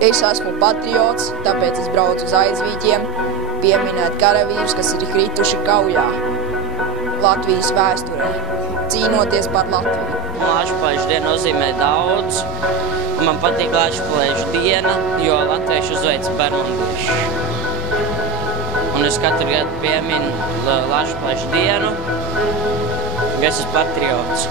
Es esmu patriots, tāpēc es braucu uz aizvīķiem, pieminēt karavīrus, kas ir krituši kaujā Latvijas vēsturē, cīnoties par Latviju. Latvijas diena nozīmē daudz. Man patīk Latvijas diena, jo latvieši uzveic Bermundiešu. Un es katru gadu pieminu Latvijas dienu, jo es esmu patriots.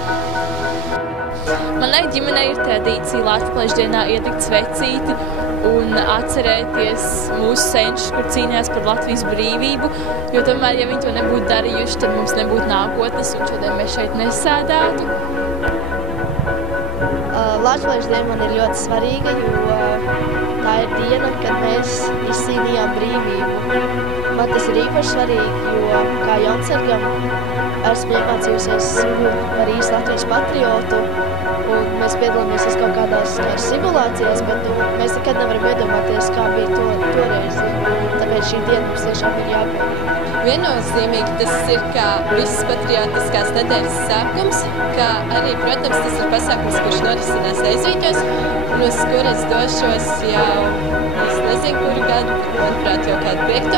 Manai ģimenei ir tradīcija Latvijas dienā iedegt svecīti un atcerēties mūsu senčus, kur cīnījās par Latvijas brīvību, jo tomēr, ja viņi to nebūtu darījuši, tad mums nebūtu nākotnes un šodien mēs šeit nesēdētu. Latvijas diena man ir ļoti svarīga, jo tā ir diena, kad mēs izcīnījām brīvību. Man tas ir īpaši svarīgi, jo kā Jansargam esmu iemācījusies par īstu Latvijas patriotu, un mēs piedalāmies kaut kādās simulācijās, bet mēs nekad nevaram iedomāties, kā bija toreiz. Tāpēc šī diena mums tiešām ir jāpārīja. Viennozīmīgi tas ir kā visas patriotiskās nedēļas sākums, kā arī, protams, tas ir pasākums, kurš norisinās aizvīķos, un uz kur es došos jau, es nezinu, kuru gadu, manuprāt, jau kādu 5.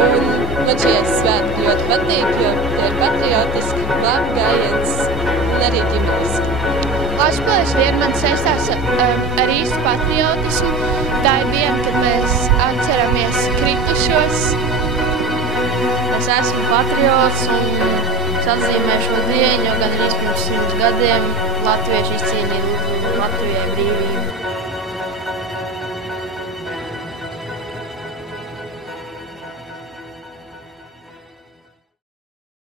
Un man šie svētki ļoti patīk, jo tie ir patriotiski, labi gājiens un arī ģimenes. Latvijas diena man saistās ar īstu patriotismu. Tā ir diena, kad mēs atceramies kritušos. Es esmu patriots un atzīmēju šo dienu, jo gan arī pirms 100 gadiem latvieši izcīnīja Latvijai brīvību.